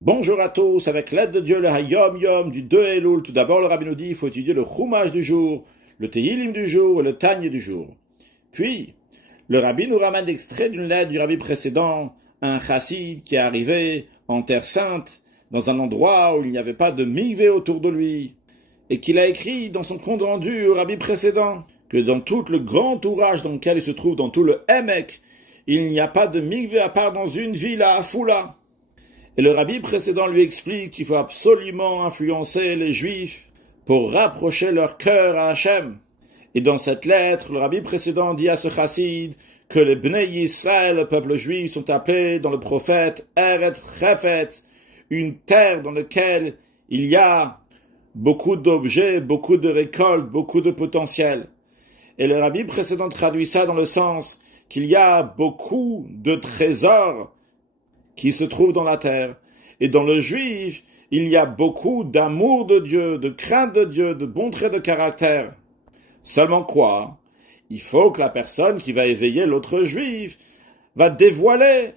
Bonjour à tous, avec l'aide de Dieu, le Hayom Yom du 2 Elul. Tout d'abord, le Rabbi nous dit il faut étudier le Chumash du jour, le Tehillim du jour et le Tanya du jour. Puis, le Rabbi nous ramène l'extrait d'une lettre du Rabbi précédent, un chassid qui est arrivé en Terre Sainte, dans un endroit où il n'y avait pas de mikvé autour de lui, et qu'il a écrit dans son compte rendu au Rabbi précédent que dans tout le grand entourage dans lequel il se trouve, dans tout le Emek, il n'y a pas de mikvé à part dans une ville à Afula. Et le rabbi précédent lui explique qu'il faut absolument influencer les Juifs pour rapprocher leur cœur à Hachem. Et dans cette lettre, le rabbi précédent dit à ce chassid que les Bnei Yisraël, le peuple juif, sont appelés dans le prophète Eretz Chefetz, une terre dans laquelle il y a beaucoup d'objets, beaucoup de récoltes, beaucoup de potentiel. Et le rabbi précédent traduit ça dans le sens qu'il y a beaucoup de trésors qui se trouve dans la terre. Et dans le juif, il y a beaucoup d'amour de Dieu, de crainte de Dieu, de bons traits de caractère. Seulement quoi? Il faut que la personne qui va éveiller l'autre juif va dévoiler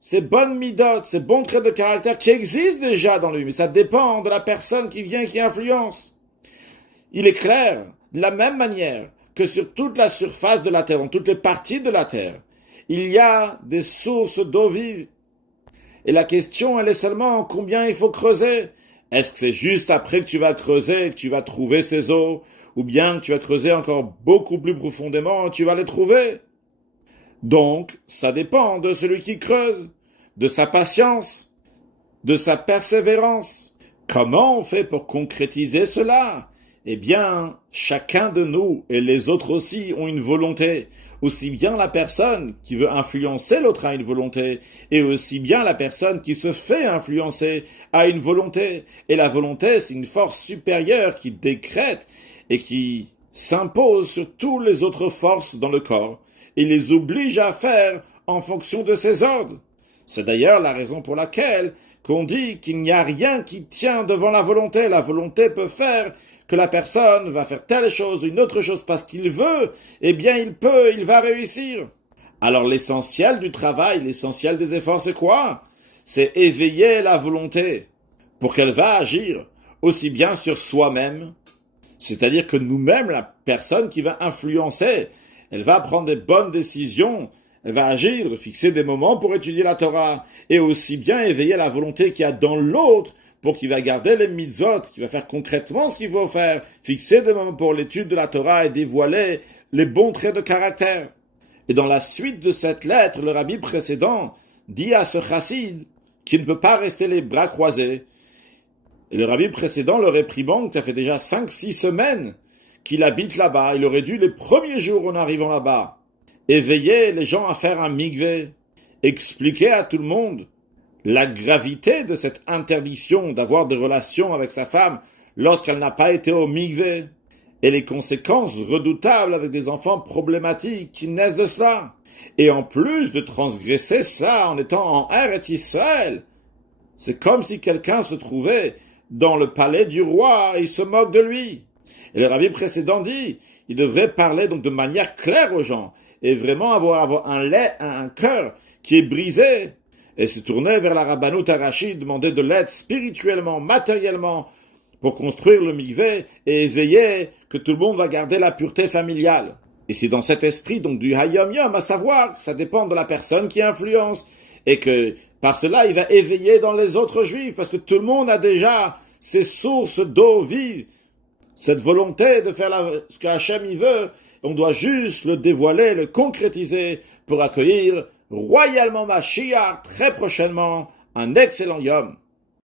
ces bonnes midotes, ces bons traits de caractère qui existent déjà dans lui, mais ça dépend de la personne qui vient, qui influence. Il est clair, de la même manière que sur toute la surface de la terre, dans toutes les parties de la terre, il y a des sources d'eau vive. Et la question, elle est seulement combien il faut creuser. Est-ce que c'est juste après que tu vas creuser que tu vas trouver ces eaux, ou bien que tu vas creuser encore beaucoup plus profondément et tu vas les trouver? Donc, ça dépend de celui qui creuse, de sa patience, de sa persévérance. Comment on fait pour concrétiser cela? Eh bien, chacun de nous et les autres aussi ont une volonté. Aussi bien la personne qui veut influencer l'autre a une volonté, et aussi bien la personne qui se fait influencer a une volonté. Et la volonté, c'est une force supérieure qui décrète et qui s'impose sur toutes les autres forces dans le corps, et les oblige à faire en fonction de ses ordres. C'est d'ailleurs la raison pour laquelle qu'on dit qu'il n'y a rien qui tient devant la volonté. La volonté peut faire que la personne va faire telle chose, une autre chose parce qu'il veut, eh bien il va réussir. Alors l'essentiel du travail, l'essentiel des efforts, c'est quoi? C'est éveiller la volonté pour qu'elle va agir aussi bien sur soi-même, c'est-à-dire que nous-mêmes, la personne qui va influencer, elle va prendre des bonnes décisions, elle va agir, fixer des moments pour étudier la Torah, et aussi bien éveiller la volonté qu'il y a dans l'autre, pour qu'il va garder les mitzvot, qu'il va faire concrètement ce qu'il faut faire, fixer des moments pour l'étude de la Torah et dévoiler les bons traits de caractère. Et dans la suite de cette lettre, le rabbi précédent dit à ce chassid qu'il ne peut pas rester les bras croisés. Et le rabbi précédent le réprimande, ça fait déjà 5-6 semaines qu'il habite là-bas. Il aurait dû, les premiers jours en arrivant là-bas, éveiller les gens à faire un mikvé, expliquer à tout le monde la gravité de cette interdiction d'avoir des relations avec sa femme lorsqu'elle n'a pas été au mikvé, et les conséquences redoutables avec des enfants problématiques qui naissent de cela. Et en plus de transgresser ça en étant en Eretz Israël, c'est comme si quelqu'un se trouvait dans le palais du roi et il se moque de lui. Et le rabbi précédent dit, il devrait parler donc de manière claire aux gens et vraiment avoir un cœur qui est brisé et se tourner vers la Rabbanout Arachide, demander de l'aide spirituellement, matériellement pour construire le mikvé et veiller que tout le monde va garder la pureté familiale. Et c'est dans cet esprit donc du Hayom Yom, à savoir que ça dépend de la personne qui influence et que par cela il va éveiller dans les autres juifs parce que tout le monde a déjà ces sources d'eau vive, cette volonté de faire ce que Hachem y veut. On doit juste le dévoiler, le concrétiser pour accueillir royalement Mashiach très prochainement, un excellent Yom.